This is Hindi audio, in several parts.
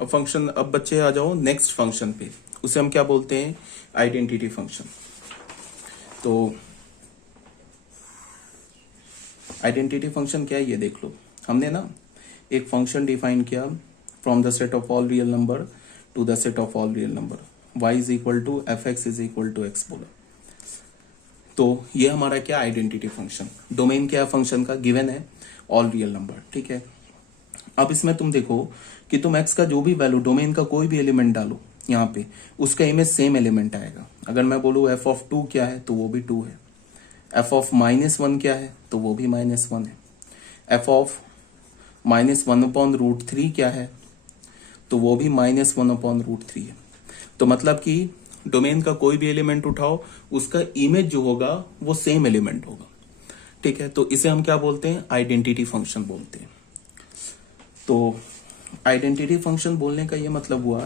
अब बच्चे आ जाओ नेक्स्ट फंक्शन पे, उसे हम क्या बोलते हैं, आइडेंटिटी फंक्शन। तो आइडेंटिटी फंक्शन क्या है ये देख लो। हमने ना एक फंक्शन डिफाइन किया, from the set of all real number to the set of all real number, y is equal to f x is equal to x बोला। तो ये हमारा क्या, आइडेंटिटी फंक्शन। डोमेन क्या है फंक्शन का, गिवन है ऑल रियल नंबर, ठीक है। अब इसमें तुम देखो कि तुम x का जो भी वैल्यू, डोमेन का कोई भी एलिमेंट डालो यहाँ पे, उसका इमेज सेम एलिमेंट आएगा। अगर मैं बोलूँ एफ ऑफ 2 क्या है तो वो भी 2 है, एफ ऑफ -1 क्या है तो वो भी -1 है, एफ ऑफ -1/√3 क्या है तो वो भी -1/√3 है। तो मतलब कि डोमेन का कोई भी एलिमेंट उठाओ, उसका इमेज जो होगा वो सेम एलिमेंट होगा, ठीक है। तो इसे हम क्या बोलते हैं, आइडेंटिटी फंक्शन बोलते हैं। तो आइडेंटिटी फंक्शन बोलने का ये मतलब हुआ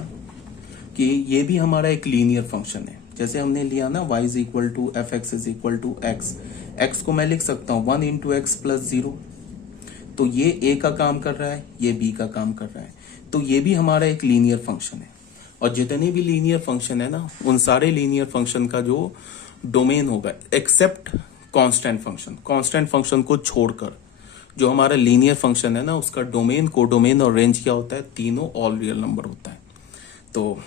कि ये भी हमारा एक लीनियर फंक्शन है। जैसे हमने लिया ना y is equal to f x is equal to x, x को मैं लिख सकता हूँ 1 इंटू एक्स प्लस 0। तो ये a का काम कर रहा है, ये b का काम कर रहा है, तो ये भी हमारा एक लीनियर फंक्शन है। और जितने भी लीनियर फंक्शन है ना, उन सारे लीनियर फंक्शन का जो डोमेन होगा, except constant function, constant function को छोड़कर जो हमारा लीनियर फंक्शन है ना, उसका डोमेन, कोडोमेन और रेंज क्या होता है, तीनों ऑल रियल नंबर होता है। तो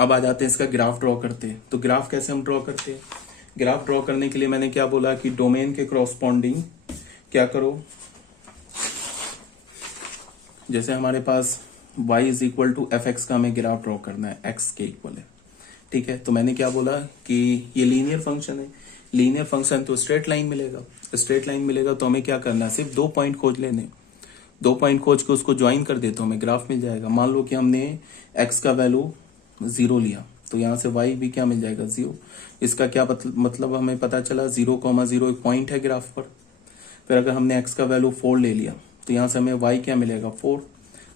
अब आ जाते हैं इसका ग्राफ ड्रॉ करते हैं। तो ग्राफ कैसे हम ड्रॉ करते हैं, ग्राफ ड्रॉ करने के लिए मैंने क्या बोला कि डोमेन के क्रॉसपॉन्डिंग क्या करो, जैसे हमारे पास y is equal to f x का हमें ग्राफ ड्रॉ करना है, x के इक्वल है, ठीक है। तो मैंने क्या बोला कि ये लीनियर फंक्शन है, लीनियर फंक्शन तो स्ट्रेट लाइन मिलेगा, स्ट्रेट लाइन मिलेगा तो हमें क्या करना है, सिर्फ 2 पॉइंट खोज लेने, 2 पॉइंट खोज के उसको ज्वाइन कर दे तो हमें ग्राफ मिल जाएगा। मान लो कि हमने x का वैल्यू 0 लिया, तो यहाँ से y भी क्या मिल जाएगा, 0। इसका क्या मतलब हमें पता चला, 0,0 एक पॉइंट है ग्राफ पर। फिर अगर हमने x का वैल्यू 4 ले लिया, तो यहाँ से हमें y क्या मिलेगा, 4।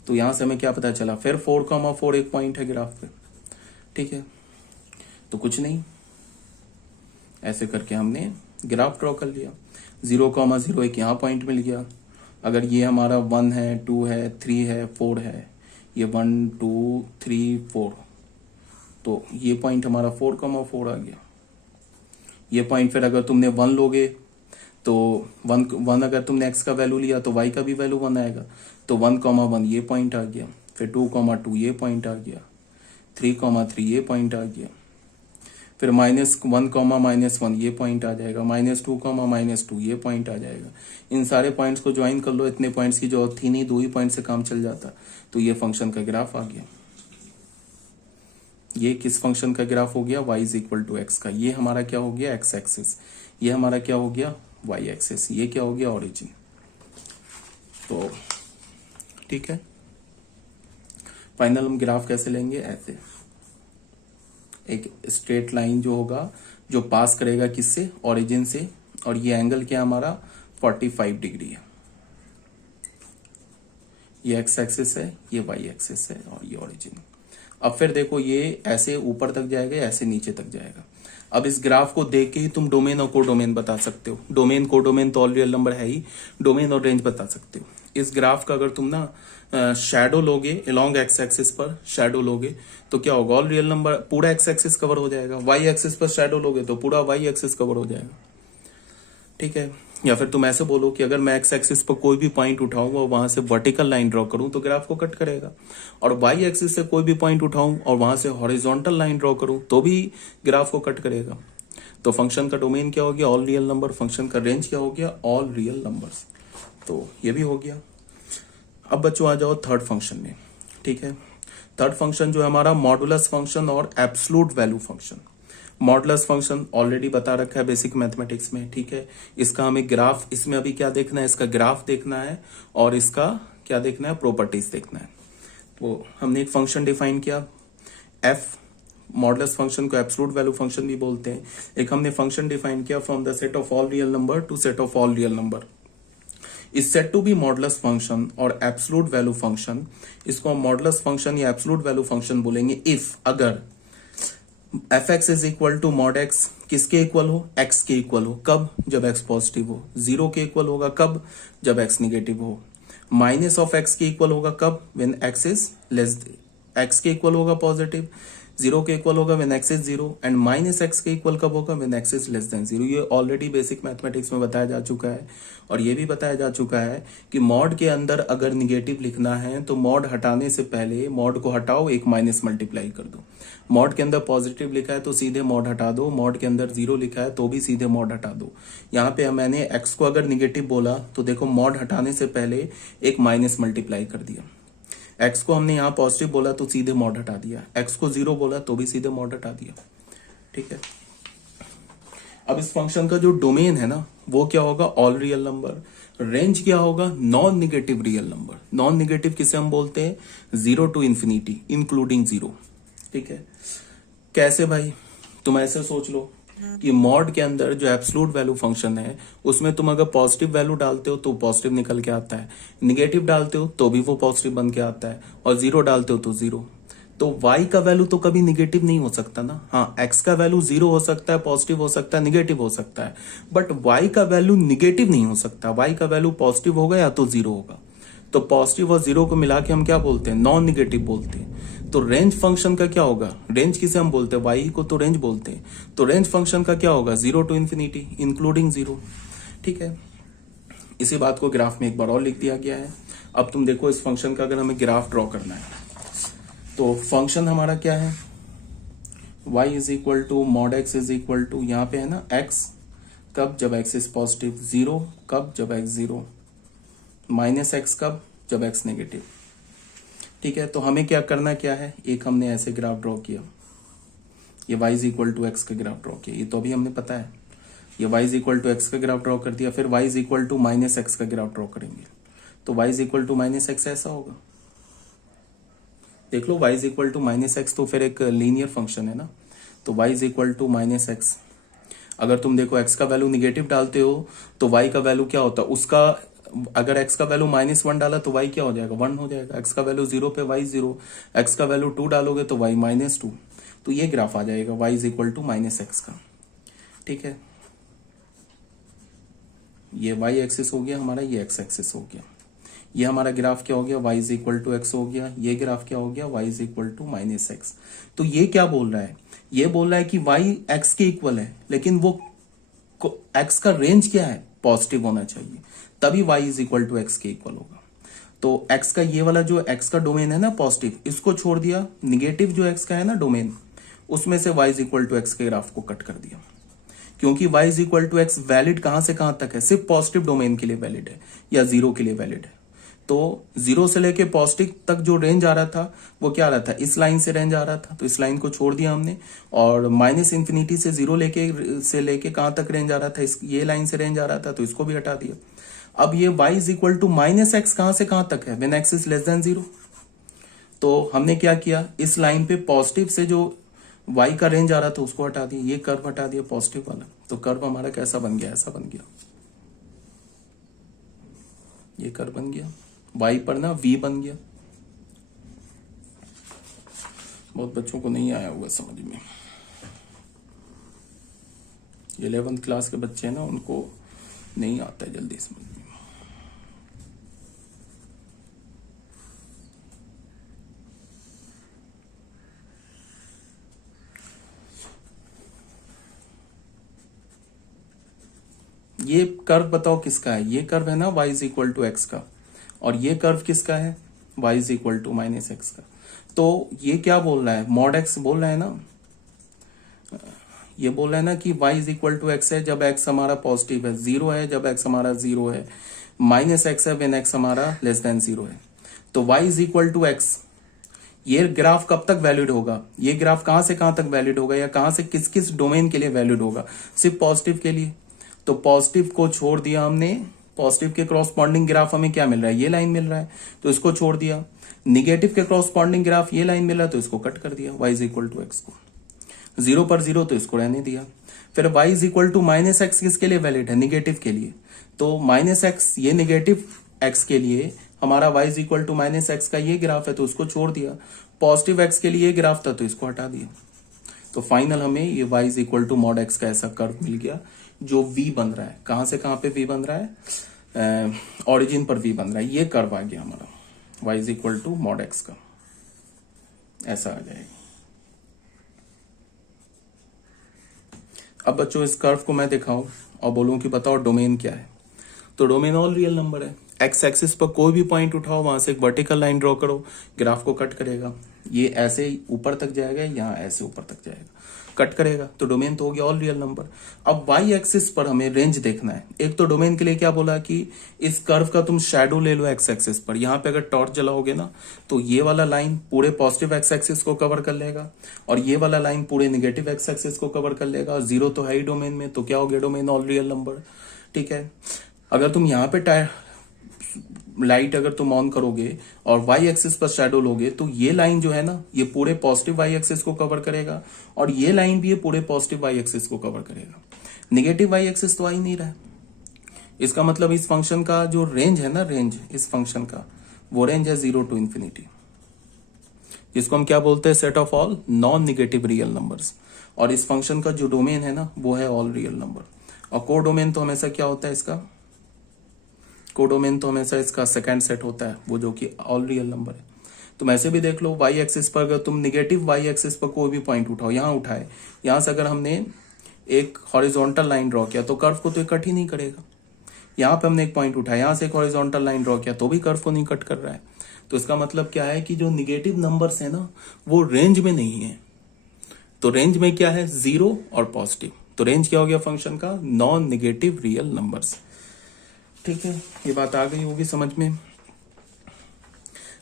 तो यहाँ से हमें क्या पता चला, फिर 4,4 एक पॉइंट है ग्राफ पे, ठीक है। तो कुछ नहीं, ऐसे करके हमने ग्राफ ड्रॉ कर लिया। 0,0 एक यहाँ पॉइंट मिल गया। अगर ये हमारा 1 है, 2 है, 3 है, 4 है, ये 1 2 3 4, तो ये पॉइंट हमारा 4,4 आ गया। ये पॉइंट फिर अगर तुमने 1 लोगे तो 1 अगर तुमने x का वैल्यू लिया तो y का भी वैल्यू 1 आएगा, तो 1,1 ये पॉइंट आ गया, फिर 2,2 ये पॉइंट आ गया, 3,3 ये पॉइंट आ गया, फिर -1,-1 ये पॉइंट आ जाएगा, -2,-2 ये पॉइंट आ जाएगा। इन सारे पॉइंट्स को ज्वाइन कर लो, इतने पॉइंट्स की जरूरत थी नहीं, 2 ही पॉइंट से काम चल जाता। तो ये फंक्शन का ग्राफ आ गया। ये किस फंक्शन का ग्राफ हो गया, y is equal to x का। ये हमारा क्या हो गया, एक्स एक्सिस, ये हमारा क्या हो गया, y एक्सिस, ये क्या हो गया, ओरिजिन। तो ठीक है, फाइनल हम ग्राफ कैसे लेंगे, ऐसे एक स्ट्रेट लाइन जो होगा, जो पास करेगा किससे, ओरिजिन से, और ये एंगल क्या हमारा 45 डिग्री है। ये एक्स एक्सिस है, ये वाई एक्सिस है, और ये ओरिजिन। अब फिर देखो, ये ऐसे ऊपर तक जाएगा, ऐसे नीचे तक जाएगा। अब इस ग्राफ को देख के ही तुम डोमेन और कोडोमेन बता सकते हो। डोमेन कोडोमेन तो ऑल रियल नंबर है ही, डोमेन और रेंज बता सकते हो। इस ग्राफ का अगर तुम ना शैडो लोगे, अलोंग एक्स एक्सिस पर शैडो लोगे तो क्या होगा, ऑल रियल नंबर पूरा एक्स एक्सिस कवर हो जाएगा। वाई एक्सिस पर शैडो लोगे तो पूरा वाई एक्सिस कवर हो जाएगा, ठीक है। या फिर तुम ऐसे बोलो कि अगर मैं एक्स एक्सिस पर कोई भी पॉइंट उठाऊंगा और वहां से वर्टिकल लाइन ड्रॉ करूं तो ग्राफ को कट करेगा, और वाई एक्सिस से कोई भी पॉइंट उठाऊं और वहां से हॉरिजॉन्टल लाइन ड्रॉ करूं तो भी ग्राफ को कट करेगा। तो फंक्शन का डोमेन क्या हो गया, ऑल रियल नंबर। फंक्शन का रेंज क्या हो गया, ऑल रियल नंबर्स। तो ये भी हो गया। अब बच्चों आ जाओ थर्ड फंक्शन में, ठीक है। थर्ड फंक्शन जो है हमारा मॉडुलस फंक्शन और absolute value function. Modulus function already बता रखा है बेसिक मैथमेटिक्स में, ठीक है। इसका हमें ग्राफ, इसमें अभी क्या देखना है, इसका ग्राफ देखना है और इसका क्या देखना है, प्रॉपर्टीज देखना है। तो हमने एक फंक्शन डिफाइन किया एफ, मॉडुलस फंक्शन को एब्सोल्यूट वैल्यू फंक्शन भी बोलते हैं। एक हमने फंक्शन डिफाइन किया from the set of all real number to set of all real number. इस set to be modulus function और एब्सोल्यूट वैल्यू फंक्शन, इसको हम मॉडुलस फंक्शन या एब्सोल्यूट वैल्यू फंक्शन बोलेंगे इफ, अगर F x is equal to mod X किसके इक्वल हो, एक्स के इक्वल हो। कब, जब एक्स पॉजिटिव हो। 0 के इक्वल होगा कब, जब एक्स निगेटिव हो। माइनस ऑफ एक्स के इक्वल होगा कब, when x is less, x के इक्वल होगा पॉजिटिव, जीरो के इक्वल होगा when x is zero, and minus x के इक्वल कब होगा, when x is less than zero. ये ऑलरेडी बेसिक मैथमेटिक्स में बताया जा चुका है। और ये भी बताया जा चुका है कि मॉड के अंदर अगर निगेटिव लिखना है तो मॉड हटाने से पहले मॉड को हटाओ, एक माइनस मल्टीप्लाई कर दो। मॉड के अंदर पॉजिटिव लिखा है तो सीधे मॉड हटा दो, मॉड के अंदर जीरो लिखा है तो भी सीधे मॉड हटा दो। यहाँ पे मैंने एक्स को अगर निगेटिव बोला तो देखो मॉड हटाने से पहले एक माइनस मल्टीप्लाई कर दिया। एक्स को हमने यहाँ पॉजिटिव बोला तो सीधे मॉड हटा दिया, एक्स को जीरो बोला तो भी सीधे मॉड हटा दिया। ठीक है, अब इस फंक्शन का जो डोमेन है ना वो क्या होगा, ऑल रियल नंबर। रेंज क्या होगा, non negative real number. Non negative किसे हम बोलते हैं, 0 to इंफिनिटी इंक्लूडिंग जीरो। ठीक है, कैसे भाई, तुम ऐसे सोच लो कि मॉड के अंदर जो एब्सोल्यूट वैल्यू फंक्शन है उसमें तुम अगर पॉजिटिव वैल्यू डालते हो तो पॉजिटिव निकल के आता है, निगेटिव डालते हो तो भी वो पॉजिटिव बन के आता है, और जीरो डालते हो तो जीरो। तो y का वैल्यू तो कभी निगेटिव नहीं हो सकता ना। हाँ, x का वैल्यू जीरो हो सकता है, पॉजिटिव हो सकता है, निगेटिव हो सकता है, बट y का वैल्यू निगेटिव नहीं हो सकता। y का वैल्यू पॉजिटिव होगा या तो जीरो होगा। तो पॉजिटिव और जीरो को मिला के हम क्या बोलते हैं, नॉन निगेटिव बोलते हैं। तो रेंज फंक्शन का क्या होगा, रेंज किसे हम बोलते हैं, y को तो रेंज बोलते हैं। तो रेंज फंक्शन का क्या होगा, 0 to इंफिनिटी इंक्लूडिंग जीरो। ठीक है, इसी बात को ग्राफ में एक बार और लिख दिया गया है। अब तुम देखो इस फंक्शन का अगर हमें ग्राफ ड्रॉ करना है तो फंक्शन हमारा क्या है, y is equal to mod x is equal to, यहाँ पे है ना x कब, जब x इज पॉजिटिव, जीरो कब, जब x जीरो, माइनस x कब, जब x नेगेटिव। ठीक है, तो हमें क्या करना क्या है, एक हमने ऐसे ग्राफ ड्रॉ किया, ये y is equal to x का ग्राफ ड्रॉ किया, ये तो अभी हमने पता है। ये y is equal to x का ग्राफ ड्रॉ कर दिया, फिर y is equal to minus x का ग्राफ ड्रॉ करेंगे तो y is equal to minus x ऐसा होगा। देख लो y is equal to minus x तो फिर एक लीनियर फंक्शन है ना, तो y is equal to minus x. अगर तुम देखो x का वैल्यू निगेटिव डालते हो तो y का वैल्यू क्या होता है उसका, अगर x का वैल्यू -1 डाला तो y क्या हो जाएगा, 1 हो जाएगा। x का वैल्यू 0 पे y 0, x का वैल्यू 2 डालोगे तो y -2, तो ये ग्राफ आ जाएगा y is equal to minus x का। ठीक है, ये y एक्सिस हो गया हमारा, ये x एक्सिस हो गया। ये हमारा ग्राफ क्या हो गया, y is equal to x हो गया। ये ग्राफ क्या हो गया, y is equal to minus x. तो ये क्या बोल रहा है, ये बोल रहा है कि y x के इक्वल है, लेकिन वो x का रेंज क्या है, पॉजिटिव होना चाहिए, तभी y is equal to x के इक्वल होगा। तो x का ये वाला जो x का डोमेन है ना पॉजिटिव, इसको छोड़ दिया, निगेटिव जो x का है ना डोमेन, उसमें से y is equal to x के ग्राफ को कट कर दिया। क्योंकि y is equal to x valid कहां से कहां तक है, सिर्फ पॉजिटिव डोमेन के लिए वैलिड है या जीरो के लिए वैलिड है। तो जीरो से लेके पॉजिटिव तक जो रेंज आ रहा था वो क्या आ रहा था, इस लाइन से रेंज आ रहा था, तो इस लाइन को छोड़ दिया हमने। और माइनस इंफिनिटी से जीरो लेके कहां तक रेंज आ रहा था, ये लाइन से रेंज आ रहा था, तो इसको भी हटा दिया। अब ये y is equal to minus x कहां से कहां तक है, when x is less than zero. तो हमने क्या किया, इस लाइन पे पॉजिटिव से जो y का रेंज आ रहा था उसको हटा दिया, ये कर्व हटा दिया पॉजिटिव वाला, तो कर्व हमारा कैसा बन गया, ऐसा बन गया, ये कर्व बन गया, y पर ना v बन गया। बहुत बच्चों को नहीं आया होगा समझ में, 11th क्लास के बच्चे हैं ना, उनको नहीं आता है जल्दी समझ में। ये कर्व बताओ किसका है, ये कर्व है ना y is equal to x का, और ये कर्व किसका है, y is equal to minus x का। तो ये क्या बोल रहा है, मॉड एक्स बोल रहा है ना, ये बोल रहा है ना कि y is equal to x है जब x हमारा पॉजिटिव है, जीरो है जब x हमारा जीरो है, माइनस एक्स है व्हेन x हमारा लेस देन जीरो है। तो y is equal to x, ये ग्राफ कब तक वैलिड होगा, ये ग्राफ कहां से कहां तक वैलिड होगा, या कहां से किस किस डोमेन के लिए वैलिड होगा, सिर्फ पॉजिटिव के लिए। तो पॉजिटिव को छोड़ दिया हमने, पॉजिटिव के क्रॉसपॉन्डिंग ग्राफ हमें क्या मिल रहा है, ये लाइन मिल रहा है, तो इसको छोड़ दिया। निगेटिव के क्रॉसपॉन्डिंग ग्राफ ये लाइन मिल रहा है, तो इसको कट कर दिया, y is equal to x को, जीरो पर जीरो तो इसको रहने दिया। फिर y is equal to minus x किसके लिए वैलिड है, निगेटिव के लिए, तो माइनस एक्स ये निगेटिव x के लिए हमारा y is equal to minus x का ये ग्राफ है, तो उसको छोड़ दिया। पॉजिटिव x के लिए ये ग्राफ था, तो इसको हटा दिया। तो फाइनल हमें ये y is equal to mod x का ऐसा कर्व मिल गया जो v बन रहा है। कहां से कहां पे v बन रहा है, ऑरिजिन पर v बन रहा है, ये कर्व आ गया हमारा y is equal to mod x का, ऐसा आ जाएगा। अब बच्चों इस कर्व को मैं दिखाऊं और बोलूं कि बताओ डोमेन क्या है, तो डोमेन ऑल रियल नंबर है। एक्स एक्सिस पर कोई भी पॉइंट उठाओ, वहां से एक वर्टिकल लाइन ड्रॉ करो, ग्राफ को कट करेगा, ये ऐसे ऊपर तक जाएगा, यहाँ ऐसे ऊपर तक जाएगा, कट करेगा, तो डोमेन तो हो गया ऑल रियल नंबर। अब वाई एक्सिस पर हमें रेंज देखना है। एक तो डोमेन के लिए क्या बोला कि इस कर्व का तुम शैडो ले लो एक्स एक्सिस पर, यहाँ पे अगर टॉर्च जलाओगे ना तो ये वाला लाइन पूरे पॉजिटिव एक्स एक्सिस को कवर कर लेगा और ये वाला लाइन पूरे निगेटिव एक्स एक्सिस को कवर कर लेगा, और जीरो तो है ही डोमेन में, तो क्या हो गया डोमेन ऑल रियल नंबर। ठीक है, अगर तुम यहाँ पे लाइट अगर तुम ऑन करोगे और वाई एक्सिस पर शैडो लोगे तो ये लाइन जो है ना ये पूरे पॉजिटिव वाई एक्सिस को कवर करेगा और ये लाइन भी ये पूरे पॉजिटिव वाई एक्सिस को कवर करेगा। नेगेटिव वाई एक्सिस तो आ ही नहीं रहा है, इसका मतलब इस फंक्शन का जो रेंज है ना, रेंज इस फंक्शन का वो रेंज है 0 to इंफिनिटी, जिसको हम क्या बोलते हैं, set of all non negative real numbers. और इस फंक्शन का जो डोमेन है ना वो है ऑल रियल नंबर। और को डोमेन तो हमेशा क्या होता है, इसका कोडोमेन तो हमेशा इसका सेकंड सेट होता है, वो जो कि ऑल रियल नंबर है। तुम ऐसे भी देख लो, वाई एक्सिस पर अगर तुम निगेटिव वाई एक्सिस पर कोई भी पॉइंट उठाओ, यहाँ उठाए, यहाँ से अगर हमने एक हॉरिजॉन्टल लाइन ड्रॉ किया तो कर्व को तो कट ही नहीं करेगा। यहाँ पे हमने एक पॉइंट उठाया, यहाँ से एक हॉरिजॉन्टल लाइन ड्रॉ किया तो भी कर्व को नहीं कट कर रहा है। तो इसका मतलब क्या है कि जो निगेटिव नंबर्स है ना वो रेंज में नहीं है। तो रेंज में क्या है, 0 और पॉजिटिव, तो रेंज क्या हो गया फंक्शन का, नॉन निगेटिव रियल नंबर्स। ठीक है, ये बात आ गई होगी समझ में।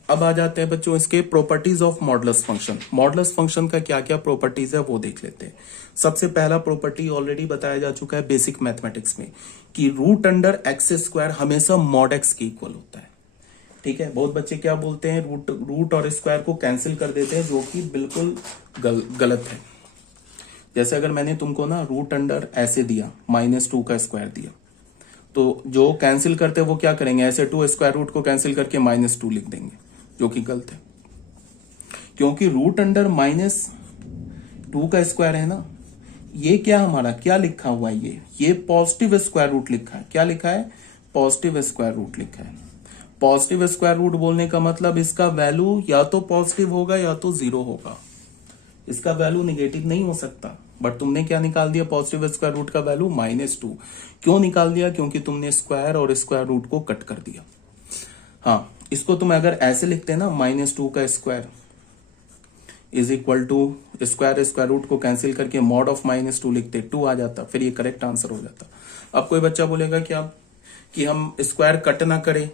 अब आ जाते हैं बच्चों इसके properties of modulus function. Modulus function का क्या क्या प्रॉपर्टीज है वो देख लेते हैं। सबसे पहला प्रॉपर्टी ऑलरेडी बताया जा चुका है बेसिक मैथमेटिक्स में कि रूट अंडर एक्स स्क्वायर हमेशा मॉड एक्स के इक्वल होता है। ठीक है, बहुत बच्चे क्या बोलते हैं, रूट और स्क्वायर को कैंसिल कर देते हैं, जो कि बिल्कुल गलत है। जैसे अगर मैंने तुमको ना रूट अंडर ऐसे दिया, -2 का स्क्वायर दिया, तो जो कैंसिल करते हैं वो क्या करेंगे, ऐसे 2 स्क्वायर रूट को कैंसिल करके -2 लिख देंगे, जो कि गलत है। क्योंकि रूट अंडर -2 का स्क्वायर है ना, ये क्या हमारा क्या लिखा हुआ है, ये पॉजिटिव स्क्वायर रूट लिखा है। क्या लिखा है, पॉजिटिव स्क्वायर रूट लिखा है। पॉजिटिव स्क्वायर रूट बोलने का मतलब इसका वैल्यू या तो पॉजिटिव होगा या तो 0 होगा, इसका वैल्यू निगेटिव नहीं हो सकता। बट तुमने क्या निकाल दिया, पॉजिटिव स्क्वायर रूट का वैल्यू -2। क्यों निकाल दिया, क्योंकि तुमने स्क्वायर और स्क्वायर रूट को कट कर दिया। हाँ, इसको तुम अगर ऐसे लिखते ना, -2 का square is equal to square root को कैंसिल करके मॉड ऑफ -2 लिखते, 2 आ जाता, फिर ये करेक्ट आंसर हो जाता। अब कोई बच्चा बोलेगा क्या कि हम स्क्वायर कट ना करें,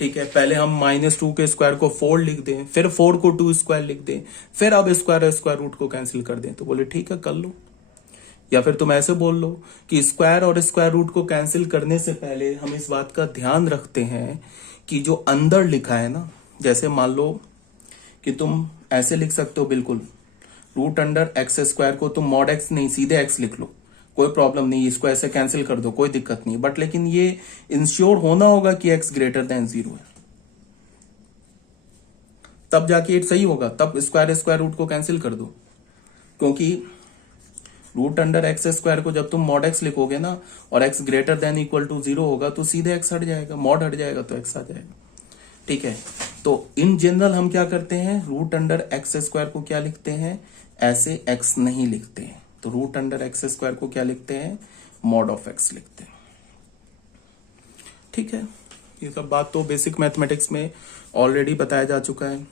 ठीक है, पहले हम -2 के स्क्वायर को 4 लिख दें, फिर 4 को 2 स्क्वायर लिख दें, फिर अब स्क्वायर रूट को कैंसिल कर दें। तो बोले ठीक है कर लो, या फिर तुम ऐसे बोल लो कि स्क्वायर और स्क्वायर रूट को कैंसिल करने से पहले हम इस बात का ध्यान रखते हैं कि जो अंदर लिखा है ना, जैसे मान लो कि तुम ऐसे लिख सकते हो, बिल्कुल रूट अंडर एक्स स्क्वायर को तुम मॉड एक्स नहीं सीधे एक्स लिख लो, कोई प्रॉब्लम नहीं, इसको ऐसे कैंसिल कर दो, कोई दिक्कत नहीं। बट लेकिन ये इंश्योर होना होगा कि x ग्रेटर देन 0 है, तब जाके ये सही होगा, तब स्क्वायर रूट को कैंसिल कर दो। क्योंकि रूट अंडर एक्स स्क्वायर को जब तुम मॉड एक्स लिखोगे ना और x greater than equal to 0 होगा तो सीधे x हट जाएगा, मॉड हट जाएगा तो x आ जाएगा। ठीक है, तो इन जनरल हम क्या करते हैं, रूट अंडर एक्स स्क्वायर को क्या लिखते हैं, ऐसे x नहीं लिखते हैं, तो रूट अंडर एक्स स्क्वायर को क्या लिखते हैं, मॉड ऑफ एक्स लिखते हैं। ठीक है, ये सब बात तो बेसिक मैथमेटिक्स में ऑलरेडी बताया जा चुका है।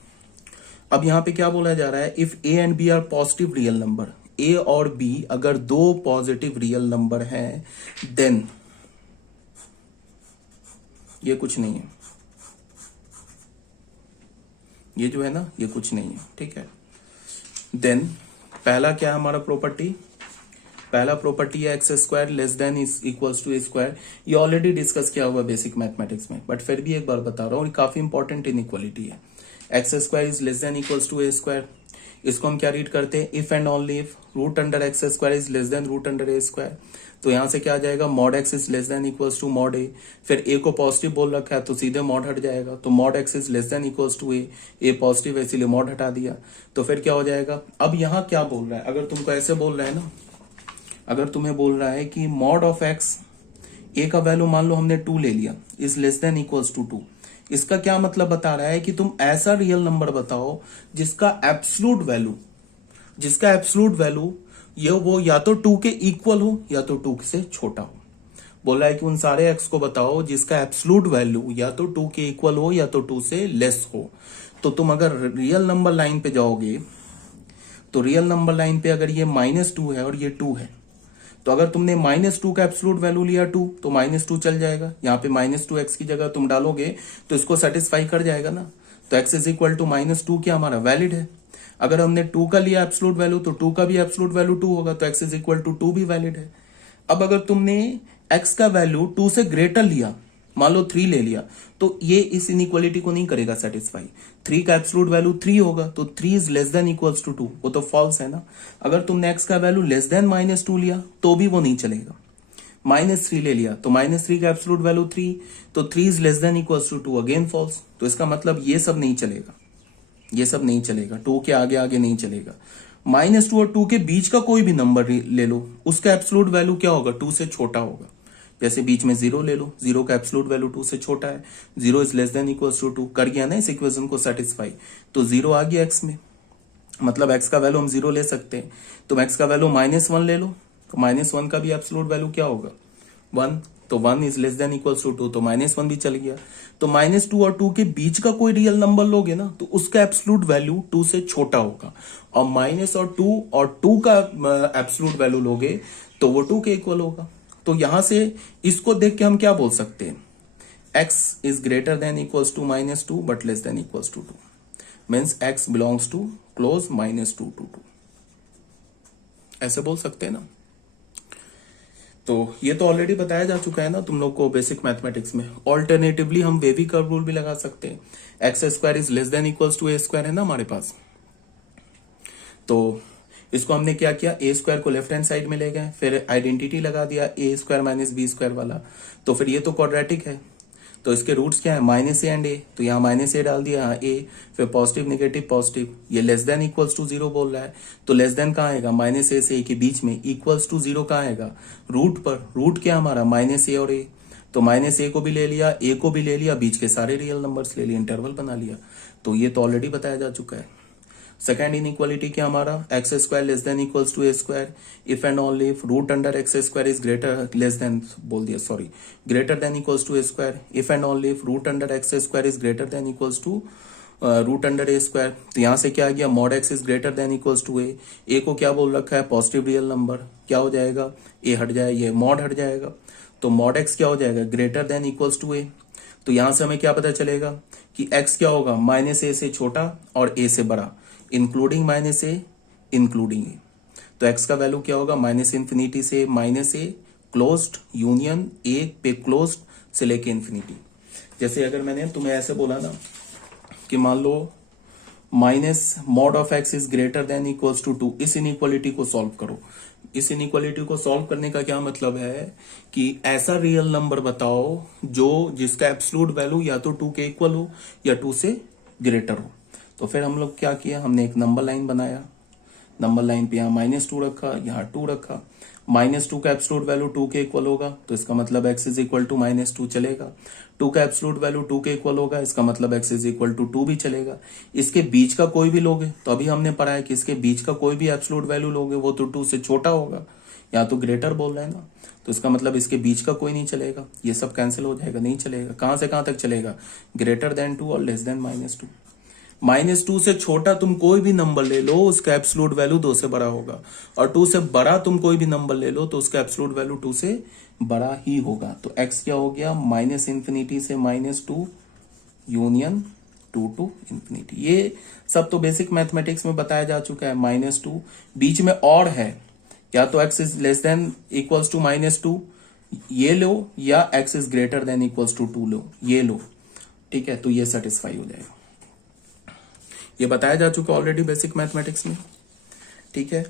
अब यहां पे क्या बोला जा रहा है, if a and b are positive real number, a और b अगर दो पॉजिटिव रियल नंबर हैं, देन ये कुछ नहीं है, ये जो है ना ये कुछ नहीं है। ठीक है, देन पहला क्या है हमारा प्रॉपर्टी, पहला प्रॉपर्टी है x square less than is equals to A square. ये ऑलरेडी डिस्कस किया हुआ बेसिक मैथमेटिक्स में, बट फिर भी एक बार बता रहा हूँ, काफी इंपॉर्टेंट इनइक्वालिटी है। X square is less than equals to A square, इसको हम क्या रीड करते हैं, if and only if root under X square is less than root under A square. तो यहां से क्या आ जाएगा, mod x is less than equals to mod A, फिर ए को पॉजिटिव बोल रखा है तो सीधे मॉड हट जाएगा, तो mod x is less than equals to a positive है इसीलिए मॉड हटा दिया, तो फिर क्या हो जाएगा। अब यहाँ क्या बोल रहा है, अगर तुमको ऐसे बोल रहा है ना, अगर तुम्हें बोल रहा है कि मॉड ऑफ एक्स ए का वैल्यू मान लो हमने 2 ले लिया, is less than equals to 2। इसका क्या मतलब बता रहा है कि तुम ऐसा रियल नंबर बताओ जिसका एब्सोल्यूट वैल्यू ये वो या तो 2 के इक्वल हो या तो 2 से छोटा हो। बोला है कि उन सारे एक्स को बताओ जिसका एब्सोल्यूट वैल्यू या तो 2 के इक्वल हो या तो 2 से लेस हो। तो तुम अगर रियल नंबर लाइन पे जाओगे तो रियल नंबर लाइन पे अगर ये -2 है और ये 2 है, तो अगर तुमने -2 का एब्सोल्यूट वैल्यू लिया 2, तो -2 चल जाएगा। यहाँ पे -2x की जगह तुम डालोगे तो इसको सेटिस्फाई कर जाएगा ना। तो x इज इक्वल टू -2 क्या हमारा वैलिड है। अगर हमने 2 का लिया एब्सोल्यूट वैल्यू तो 2 का भी एब्सोल्यूट वैल्यू 2 होगा, तो x इज इक्वल टू 2 भी वैलिड है। अब अगर तुमने x का वैल्यू 2 से ग्रेटर लिया, मान लो 3 ले लिया, तो ये इस इनइक्वालिटी को नहीं करेगा सेटिस्फाई। 3 का एब्सोल्यूट वैल्यू 3 होगा, तो 3 is less than equals to 2, वो तो फॉल्स है ना। अगर तुमने x का वैल्यू लेस देन -2 लिया तो भी वो नहीं चलेगा। -3 ले लिया तो -3 का एब्सोल्यूट वैल्यू 3, तो 3 is less than equals to 2, again false. तो इसका मतलब ये सब नहीं चलेगा, ये सब नहीं चलेगा, 2 के आगे आगे नहीं चलेगा। -2 और 2 के बीच का कोई भी नंबर ले लो, उसका एब्सोल्यूट वैल्यू क्या होगा, 2 से छोटा होगा। जैसे बीच में 0 ले लो, 0 का एब्सोल्यूट वैल्यू 2 से छोटा है, 0 is less than equals to 2, कर गया ना इस इक्वेशन को सेटिस्फाई। तो 0 आ गया x में, मतलब x का वैल्यू हम 0 ले सकते हैं। तो x का वैल्यू -1 ले लो, तो -1 का भी एब्सोल्यूट वैल्यू क्या होगा 1, तो 1 is less than equals to 2, तो -1 भी चल गया। तो -2 और 2 के बीच का कोई रियल नंबर लोगे ना तो उसका एब्सोल्यूट वैल्यू 2 से छोटा होगा, और -2 का एब्सोल्यूट वैल्यू लोगे तो वो 2 के इक्वल होगा। तो यहां से इसको देख के हम क्या बोल सकते हैं, x is greater than equals to -2 but less than equals to 2, means x belongs to close -2 to 2, ऐसे बोल सकते हैं ना। तो ये तो ऑलरेडी बताया जा चुका है ना तुम लोग को बेसिक मैथमेटिक्स में। ऑल्टरनेटिवली हम वेवी कर्व रूल भी लगा सकते हैं, x² is less than equals to a² है ना हमारे पास। तो इसको हमने क्या किया, a² को लेफ्ट हैंड साइड में ले गए, फिर आइडेंटिटी लगा दिया a² - b² वाला, तो फिर ये तो क्वाड्रेटिक है। तो इसके रूट्स क्या है, -a एंड a, तो यहाँ -a डाल दिया, यहाँ a, फिर पॉजिटिव नेगेटिव पॉजिटिव, ये लेस देन इक्वल्स टू 0 बोल रहा है, तो लेस देन कहाँ आएगा, -a से a के बीच में, इक्वल्स टू 0 कहाँ आएगा, रूट पर। रूट क्या हमारा -a और a, तो -a को भी ले लिया, a को भी ले लिया, बीच के सारे रियल नंबर्स ले लिए, इंटरवल बना लिया। तो ये तो ऑलरेडी बताया जा चुका है। सेकेंड इनइक्वालिटी क्या हमारा, x² less than equals to a², if and only if root under x² is greater less than बोल दिया sorry greater than equals to a², if and only if root under x² is greater than equals to root under a²। तो यहां से क्या आ गया, mod x is greater than equals to a को क्या बोल रखा है, पॉजिटिव रियल नंबर, क्या हो जाएगा, a हट जाएगा, ये मॉड हट जाएगा, तो मॉड x क्या हो जाएगा, greater than equals to a। तो यहां से हमें क्या पता चलेगा कि x क्या होगा, -a से छोटा और a से बड़ा, इंक्लूडिंग -a इंक्लूडिंग a। तो x का वैल्यू क्या होगा, -∞ से -a क्लोज्ड यूनियन a पे क्लोज्ड से लेके इन्फिनिटी। जैसे अगर मैंने तुम्हें ऐसे बोला ना कि मान लो -mod of x is greater than equals to 2, इस इनइक्वालिटी को सॉल्व करो। इस इनइक्वालिटी को सॉल्व करने का क्या मतलब है कि ऐसा रियल नंबर बताओ जो जिसका एब्सोल्यूट वैल्यू या तो 2 के इक्वल हो या 2 से ग्रेटर हो। तो फिर हम लोग क्या किया, हमने एक नंबर लाइन बनाया, नंबर लाइन पे यहाँ -2 रखा, यहाँ 2 रखा। -2 का एब्सोल्यूट वैल्यू 2 के इक्वल होगा, तो इसका मतलब x इज इक्वल टू -2 चलेगा। 2 का एब्सोल्यूट वैल्यू 2 के इक्वल होगा, इसका मतलब x इज इक्वल टू 2 भी चलेगा। इसके बीच का कोई भी लोगे, तो अभी हमने पढ़ा है कि इसके बीच का कोई भी एब्सोल्यूट वैल्यू लोगे वो तो 2 से छोटा होगा, यहाँ तो ग्रेटर बोल रहे हैं ना, तो इसका मतलब इसके बीच का कोई नहीं चलेगा, ये सब कैंसिल हो जाएगा, नहीं चलेगा। कहां से कहां तक चलेगा, ग्रेटर देन 2 और लेस देन -2। -2 से छोटा तुम कोई भी नंबर ले लो, उसका एब्सोल्यूट वैल्यू 2 से बड़ा होगा, और 2 से बड़ा तुम कोई भी नंबर ले लो तो उसका एब्सोल्यूट वैल्यू 2 से बड़ा ही होगा। तो x क्या हो गया, -∞ से -2 यूनियन 2 to ∞। ये सब तो बेसिक मैथमेटिक्स में बताया जा चुका है। -2 बीच में और है, या तो x is less than equals to -2 ये लो, या x is greater than equals to 2 लो, ये लो, ठीक है, तो ये सेटिस्फाई हो जाएगा। ये बताया जा चुका ऑलरेडी बेसिक मैथमेटिक्स में, ठीक है।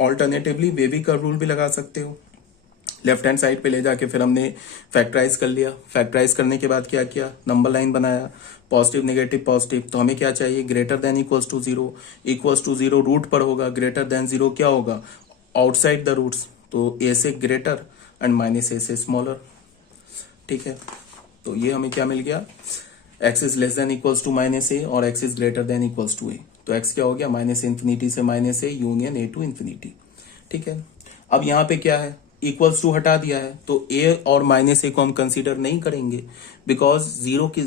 ऑल्टरनेटिवली वेवी कर्व रूल भी लगा सकते हो, लेफ्ट हैंड साइड पे ले जाके फिर हमने फैक्टराइज कर लिया। फैक्टराइज करने के बाद क्या किया, नंबर लाइन बनाया, पॉजिटिव नेगेटिव पॉजिटिव। तो हमें क्या चाहिए, greater than equals to 0, equals to 0 root पर होगा, ग्रेटर देन 0 क्या होगा, आउटसाइड द रूट्स, तो a से ग्रेटर एंड -a से स्मॉलर। ठीक है, तो ये हमें क्या मिल गया, x is less than equals to minus ए और x is greater than equals to A. तो x क्या हो गया, माइनस इन्फिनिटी से minus A union a to infinity. ठीक है, अब यहाँ पे क्या है, इक्वल्स टू हटा दिया है तो a और माइनस ए को हम कंसीडर नहीं करेंगे, बिकॉज जीरो की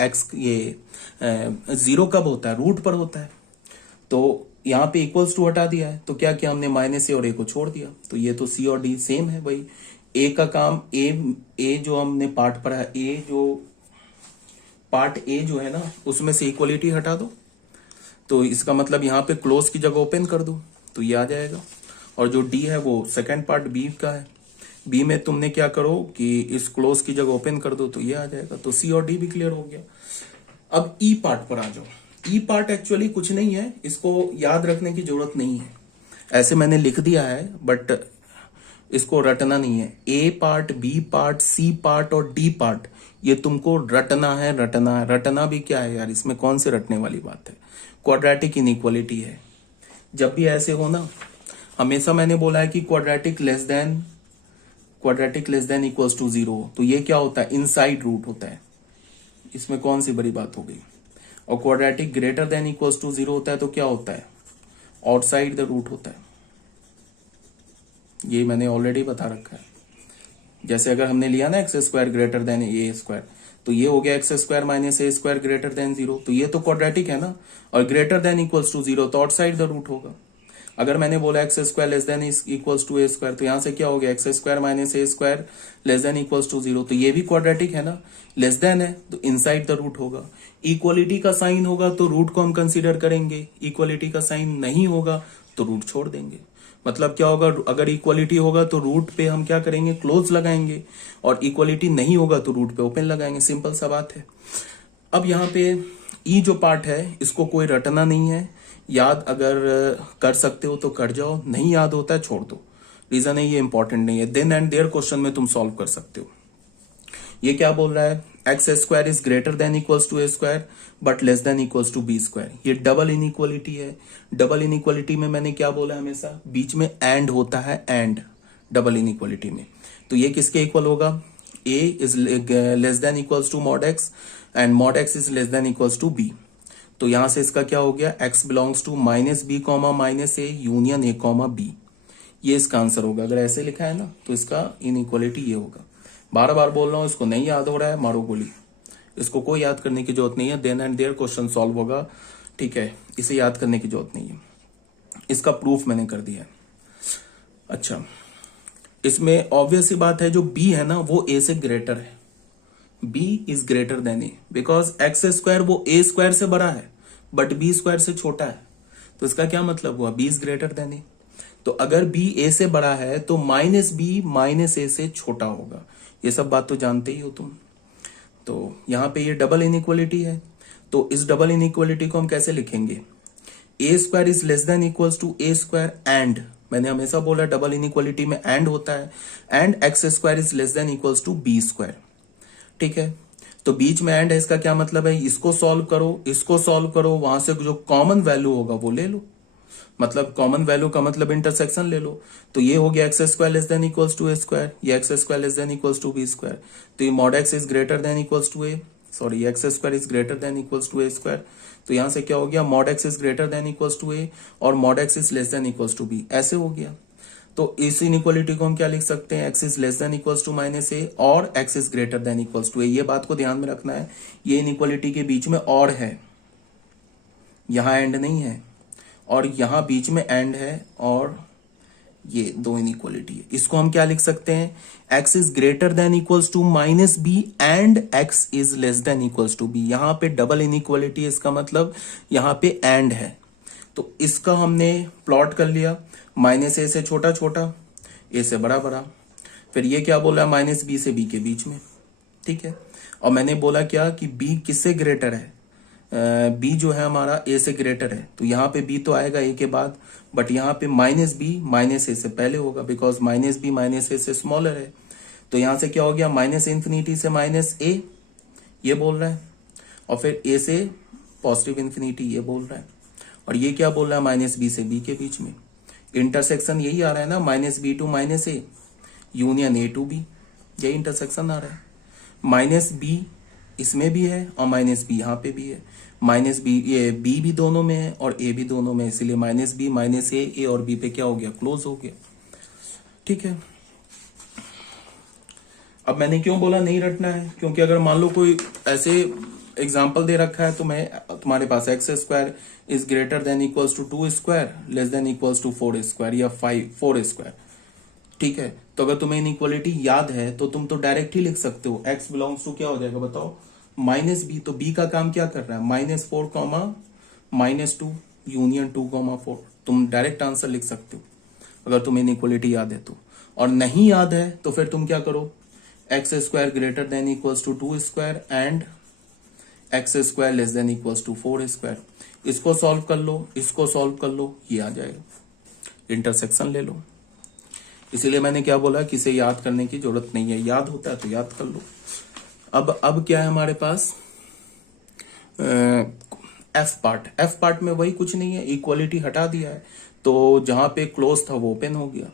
x ये जीरो कब होता है, रूट पर होता है। तो यहाँ पे इक्वल्स टू हटा दिया है तो क्या किया हमने, माइनस ए और ए को छोड़ दिया। तो ये तो सी और डी सेम है भाई। ए का काम, ए जो हमने पार्ट पढ़ा है, ए जो पार्ट ए जो है ना उसमें से इक्वलिटी हटा दो, तो इसका मतलब यहाँ पे क्लोज की जगह ओपन कर दो तो ये आ जाएगा। और जो डी है वो सेकंड पार्ट बी का है, बी में तुमने क्या करो कि इस क्लोज की जगह ओपन कर दो तो ये आ जाएगा। तो सी और डी भी क्लियर हो गया। अब ई पार्ट पर आ जाओ। ई पार्ट एक्चुअली कुछ नहीं है, इसको याद रखने की जरूरत नहीं है, ऐसे मैंने लिख दिया है बट इसको रटना नहीं है। A part, B part, C part और डी पार्ट ये तुमको रटना है, रटना है। रटना भी क्या है यार, इसमें कौन से रटने वाली बात है, क्वाड्रेटिक इनइक्वालिटी है। जब भी ऐसे हो ना, हमेशा मैंने बोला है कि quadratic less than equals to zero, तो ये क्या होता है, इनसाइड रूट होता है, इसमें कौन सी बड़ी बात हो गई। और quadratic greater than equals to zero होता है तो क्या होता है, आउटसाइड द रूट होता है। ये मैंने ऑलरेडी बता रखा है। जैसे अगर हमने लिया ना x square greater than a square, तो ये हो गया x square minus a square greater than zero, तो ये तो क्वाड्रेटिक है ना। और greater than equals to zero तो आउटसाइड द रूट होगा। अगर मैंने बोला x square less than equals to A square, तो यहां से क्या हो गया, x square minus a square less than equals to zero, तो ये भी क्वाड्रेटिक है ना। लेस देन है तो इनसाइड द रूट होगा। इक्वलिटी का साइन होगा तो रूट को हम कंसीडर करेंगे, इक्वलिटी का साइन नहीं होगा तो रूट छोड़ देंगे। मतलब क्या होगा, अगर इक्वलिटी होगा तो रूट पे हम क्या करेंगे, क्लोज लगाएंगे, और इक्वलिटी नहीं होगा तो रूट पे ओपन लगाएंगे। सिंपल सा बात है। अब यहाँ पे ई जो पार्ट है इसको कोई रटना नहीं है, याद अगर कर सकते हो तो कर जाओ, नहीं याद होता है छोड़ दो। रीजन है ये इंपॉर्टेंट नहीं है, देन एंड देयर क्वेश्चन में तुम सॉल्व कर सकते हो। ये क्या बोल रहा है, x square is greater than equals to A square but less than equals to B square. ये डबल इनइक्वालिटी है। डबल इनइक्वालिटी में मैंने क्या बोला, हमेशा बीच में एंड होता है, एंड डबल इनइक्वालिटी में। तो ये किसके इक्वल होगा, A is less than equals to mod X and mod x is less than equals to B. तो यहां से इसका क्या हो गया, X belongs to minus B comma minus A union A comma B. ये इसका आंसर होगा। अगर ऐसे लिखा है ना तो इसका इनइक्वालिटी ये होगा। बार बार बोल रहा हूं, इसको नहीं याद हो रहा है मारो गोली, इसको कोई याद करने की जरूरत नहीं है। Then and there question solve होगा, ठीक है, इसे याद करने की जरूरत नहीं है। इसका प्रूफ मैंने कर दिया है। अच्छा, इसमें ऑब्वियस सी बात है, जो बी है ना वो ए से ग्रेटर है। B is greater than a because x square वो ए स्क्वायर से बड़ा है बट बी स्क्वायर से छोटा है। तो इसका क्या मतलब हुआ, बी इज ग्रेटर देन ए। तो अगर बी ए से बड़ा है तो माइनस बी माइनस ए से छोटा होगा। ये सब बात तो जानते ही हो तुम। तो यहां पे ये डबल इनइक्वालिटी है, तो इस डबल इनइक्वालिटी को हम कैसे लिखेंगे, A square is less than equals to A square and, मैंने हमेशा बोला डबल इनइक्वालिटी में एंड होता है, and x square is less than equals to B square. ठीक है, तो बीच में एंड है, इसका क्या मतलब है, इसको सॉल्व करो, इसको सॉल्व करो, वहां से जो कॉमन वैल्यू होगा वो ले लो। मतलब कॉमन वैल्यू का मतलब इंटरसेक्शन ले लो। तो ये हो गया x square less than equals to A square, ये X square less than equals to B square. तो ये mod x is greater than equals to A, sorry X square is greater than equals to A square. तो यहां से क्या हो गया, mod x is greater than equals to A और mod x is less than equals to B, ऐसे हो गया। तो इस इनइक्वालिटी को हम क्या लिख सकते हैं, x is less than equals to minus ए और x is greater than equals to a. ये बात को ध्यान में रखना है, ये इनइक्वालिटी के बीच में और है, यहां एंड नहीं है, और यहां बीच में एंड है, और ये दो इनइक्वालिटी है। इसको हम क्या लिख सकते हैं, x is greater than equals to minus b and x is less than equals to b. यहां पे डबल इनइक्वालिटी है, इसका मतलब यहां पे एंड है। तो इसका हमने प्लॉट कर लिया, माइनस ए से छोटा छोटा, ए से बड़ा बड़ा। फिर ये क्या बोला, माइनस बी से बी के बीच में। ठीक है, और मैंने बोला क्या कि बी किससे ग्रेटर है, बी जो है हमारा ए से ग्रेटर है। तो यहाँ पे बी तो आएगा ए के बाद, बट यहाँ पे माइनस बी माइनस ए से पहले होगा बिकॉज माइनस बी माइनस ए से स्मॉलर है। तो यहाँ से क्या हो गया, माइनस इन्फिनिटी से माइनस ए, ये बोल रहा है, और फिर ए से पॉजिटिव इन्फिनिटी, ये बोल रहा है। और ये क्या बोल रहा है, माइनस बी से बी के बीच में। इंटरसेक्शन यही आ रहा है ना, minus b to minus A union a to b, यही इंटरसेक्शन आ रहा है। माइनस बी इसमें भी है और माइनस बी यहाँ पे भी है। माइनस बी, ये बी भी दोनों में है और ए भी दोनों में है, इसलिए माइनस बी माइनस ए और बी पे क्या हो गया, क्लोज हो गया। ठीक है, अब मैंने क्यों बोला नहीं रटना है, क्योंकि अगर मान लो कोई ऐसे एग्जाम्पल दे रखा है तो मैं तुम्हारे पास x square is greater than equals to 2 square less than equals to 4 square या 4 स्क्वायर। ठीक है, तो अगर तुम्हें इनइक्वालिटी याद है तो तुम तो डायरेक्ट ही लिख सकते हो, एक्स बिलोंग्स टू क्या हो जाएगा बताओ, माइनस बी। तो बी का काम क्या कर रहा है, -4 कॉमा -2 यूनियन 2 कॉमा 4। तुम डायरेक्ट आंसर लिख सकते हो अगर तुम्हें इनइक्वालिटी याद है तो। और नहीं याद है तो फिर तुम क्या करो, x square greater than equals to 2 square and x square less than equals to 4 square. इसको सॉल्व कर लो, इसको सॉल्व कर लो, ये आ जाएगा, इंटरसेक्शन ले लो। इसीलिए मैंने क्या बोला कि इसे याद करने की जरूरत नहीं है, याद होता है तो याद कर लो। अब क्या है हमारे पास, एफ पार्ट में वही कुछ नहीं है, इक्वालिटी हटा दिया है तो जहां पे क्लोज था वो ओपन हो गया।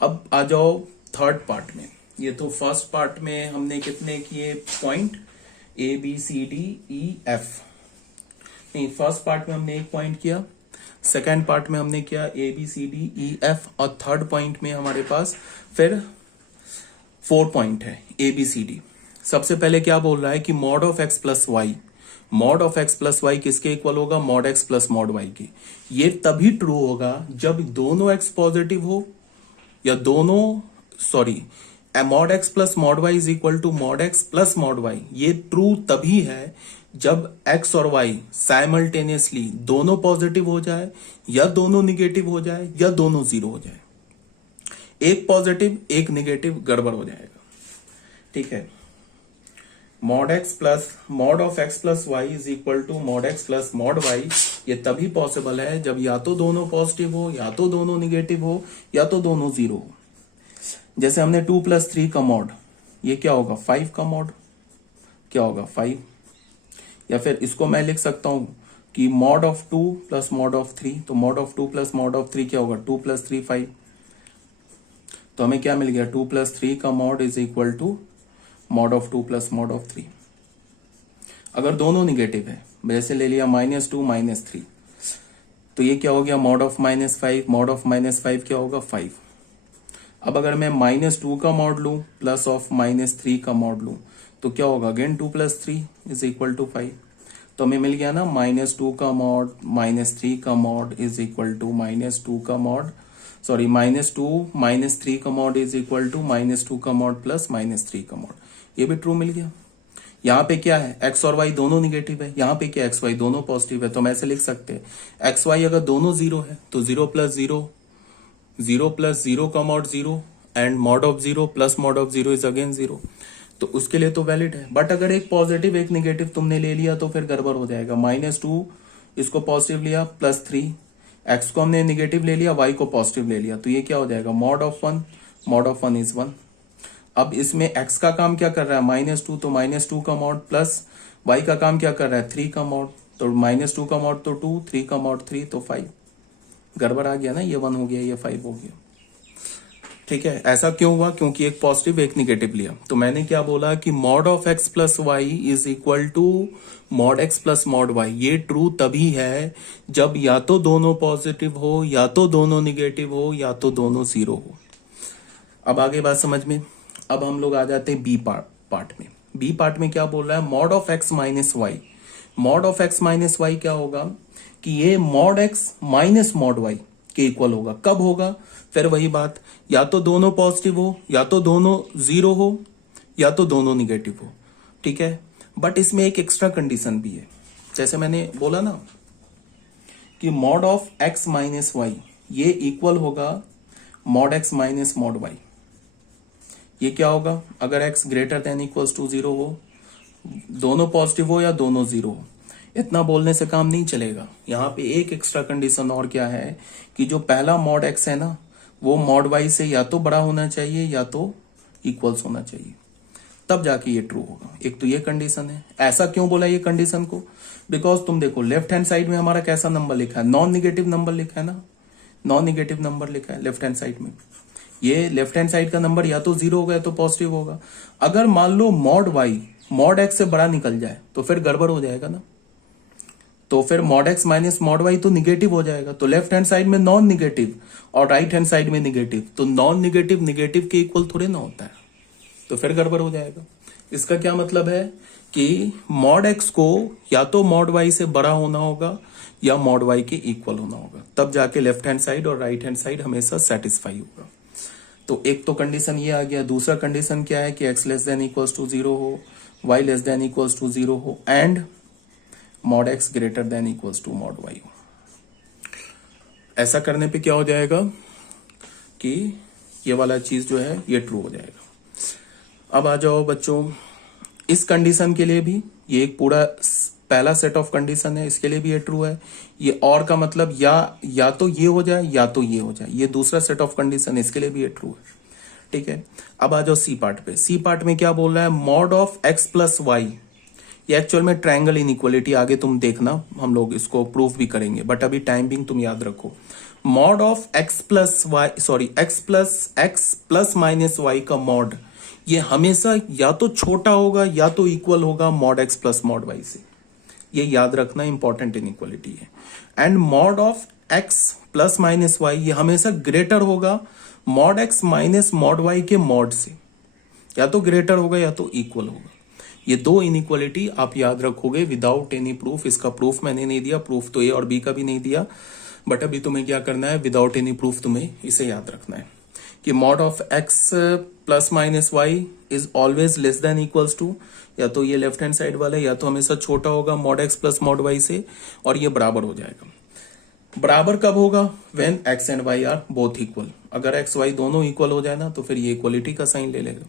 अब आ जाओ थर्ड पार्ट में। ये तो फर्स्ट पार्ट में हमने कितने किए point, a b c d e f, नहीं फर्स्ट पार्ट में हमने एक पॉइंट किया, सेकेंड पार्ट में हमने किया a b c d e f, और थर्ड पॉइंट में हमारे पास फिर 4 पॉइंट है ए बी सी डी। सबसे पहले क्या बोल रहा है कि mod of x plus y, mod of x plus y किसके इक्वल होगा, mod x plus mod y के। ये तभी ट्रू होगा जब दोनों एक्स पॉजिटिव हो या दोनों, sorry, mod x plus mod y is equal to mod x plus mod y. ये ट्रू तभी है जब एक्स और वाई साइमल्टेनियसली दोनों पॉजिटिव हो जाए या दोनों निगेटिव हो जाए या दोनों जीरो हो जाए। एक पॉजिटिव एक निगेटिव गड़बड़ हो जाएगा। ठीक है, mod x plus mod of x plus y is equal to mod x plus mod y, ये तभी पॉसिबल है जब या तो दोनों पॉजिटिव हो या तो दोनों निगेटिव हो या तो दोनों जीरो हो। जैसे हमने 2 + 3 का मॉड, ये क्या होगा 5 का मॉड, क्या होगा 5। या फिर इसको मैं लिख सकता हूं कि mod of 2 plus mod of 3, तो mod of 2 plus mod of 3 क्या होगा 2 + 3 5। तो हमें क्या मिल गया 2 + 3 का mod is equal to mod of 2 plus mod of 3। अगर दोनों निगेटिव है, जैसे ले लिया -2 -3, तो ये क्या हो गया मॉड ऑफ -5, मॉड ऑफ -5 क्या होगा 5। अब अगर मैं -2 का मॉड लूं प्लस ऑफ -3 का मॉड लूं तो क्या होगा अगेन 2 + 3 इज इक्वल टू 5। तो हमें मिल गया ना -2 का मॉड -3 का मॉड इज इक्वल टू -2 का मॉड, सॉरी -2 -3 का मॉड इज इक्वल टू -2 का मॉड प्लस -3 का मॉड। ये भी ट्रू मिल गया। यहाँ पे क्या है एक्स और वाई दोनों निगेटिव है, यहाँ पे क्या एक्स वाई दोनों पॉजिटिव है। तो हम ऐसे लिख सकते हैं एक्स वाई अगर दोनों जीरो है तो 0 + 0, 0 + 0 का mod 0 and mod of 0 plus mod of 0 is again 0, तो उसके लिए तो वैलिड है। बट अगर एक पॉजिटिव एक निगेटिव तुमने ले लिया तो फिर गड़बड़ हो जाएगा। -2 इसको पॉजिटिव लिया +3, एक्स को हमने निगेटिव ले लिया, वाई को पॉजिटिव ले लिया, तो ये क्या हो जाएगा mod of 1, mod of 1 is 1। अब इसमें x का काम क्या कर रहा है -2, तो -2 का मॉड प्लस y का काम क्या कर रहा है 3 का मॉड, तो -2 का मॉड तो 2, 3 का मॉड 3 तो 5। गड़बड़ आ गया ना, ये 1 हो गया ये 5 हो गया। ठीक है, ऐसा क्यों हुआ, क्योंकि एक पॉजिटिव एक निगेटिव लिया। तो मैंने क्या बोला कि mod of x plus y is equal to mod x plus mod y. ये ट्रू तभी है जब या तो दोनों पॉजिटिव हो या तो दोनों निगेटिव हो या तो दोनों जीरो हो। अब आगे बात समझ में। अब हम लोग आ जाते हैं बी पार्ट में। बी पार्ट में क्या बोल रहा है mod of x minus y. Mod of x minus y क्या होगा कि ये mod x minus mod y के इक्वल होगा। कब होगा, फिर वही बात, या तो दोनों पॉजिटिव हो या तो दोनों जीरो हो या तो दोनों निगेटिव हो। ठीक है, बट इसमें एक एक्स्ट्रा कंडीशन भी है। जैसे मैंने बोला ना कि mod of x minus y ये इक्वल होगा mod x minus mod y. ये क्या होगा अगर x greater than equals to 0 हो, दोनों पॉजिटिव हो या दोनों जीरो हो। इतना बोलने से काम नहीं चलेगा। यहाँ पे एक एक्स्ट्रा कंडीशन और क्या है कि जो पहला मॉड x है ना वो मॉड y से या तो बड़ा होना चाहिए या तो इक्वल्स होना चाहिए, तब जाके ये ट्रू होगा। एक तो ये कंडीशन है। ऐसा क्यों बोला ये कंडीशन को, बिकॉज तुम देखो लेफ्ट हैंड साइड में हमारा कैसा नंबर लिखा है, नॉन निगेटिव नंबर लिखा है ना, नॉन निगेटिव नंबर लिखा है लेफ्ट हैंड साइड में। ये लेफ्ट हैंड साइड का नंबर या तो 0 होगा या तो पॉजिटिव होगा। अगर मान लो मॉड वाई मॉड एक्स से बड़ा निकल जाए तो फिर गड़बड़ हो जाएगा ना। तो फिर mod x minus mod y तो निगेटिव हो जाएगा। तो लेफ्ट हैंड साइड में नॉन निगेटिव और राइट हैंड साइड में निगेटिव, तो नॉन निगेटिव निगेटिव के इक्वल थोड़े ना होता है, तो फिर गड़बड़ हो जाएगा। इसका क्या मतलब है कि मॉड एक्स को या तो मॉड वाई से बड़ा होना होगा या मॉड वाई के इक्वल होना होगा, तब जाके लेफ्ट हैंड साइड और राइट हैंड साइड हमेशा सेटिस्फाई होगा। तो एक तो कंडीशन ये आ गया। दूसरा कंडीशन क्या है कि x less than equals to 0 हो, y less than equals to 0 हो and mod x greater than equals to mod y हो। ऐसा करने पे क्या हो जाएगा कि ये वाला चीज जो है ये ट्रू हो जाएगा। अब आ जाओ बच्चों, इस कंडीशन के लिए भी ये एक पूरा पहला सेट ऑफ कंडीशन है, इसके लिए भी ये ट्रू है। ये और का मतलब या तो ये हो जाए या तो ये हो जाए, ये दूसरा सेट ऑफ कंडीशन है, इसके लिए भी ये ट्रू है। ठीक है, अब आ जाओ सी पार्ट पे। सी पार्ट में क्या बोल रहा है, mod of x plus y. ये एक्चुअल में ट्रायंगल इनइक्वालिटी, आगे तुम देखना हम लोग इसको प्रूफ भी करेंगे, बट अभी टाइम बिंग तुम याद रखो। Mod of x plus y x plus minus y का मॉड ये हमेशा या तो छोटा होगा या तो इक्वल होगा mod x plus mod y से। ये याद रखना, इंपॉर्टेंट इनइक्वालिटी है। And mod of x plus minus y ये हमेशा ग्रेटर होगा mod x minus mod y के मॉड से, या तो ग्रेटर होगा या तो इक्वल होगा। ये दो इनइक्वालिटी आप याद रखोगे विदाउट एनी प्रूफ। इसका प्रूफ मैंने नहीं दिया, प्रूफ तो ए और बी का भी नहीं दिया, बट अभी तुम्हें क्या करना है, विदाउट एनी प्रूफ तुम्हें इसे याद रखना है कि mod of x plus minus y is always less than equals to, या तो ये लेफ्ट हैंड साइड वाला या तो हमेशा छोटा होगा mod x plus mod y से, और ये बराबर हो जाएगा। बराबर कब होगा, when x and y are both equal. अगर एक्स वाई दोनों इक्वल हो जाए ना तो फिर ये इक्वलिटी का साइन ले लेगा।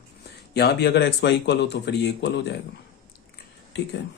यहां भी अगर एक्स वाई इक्वल हो तो फिर ये इक्वल हो जाएगा। ठीक है।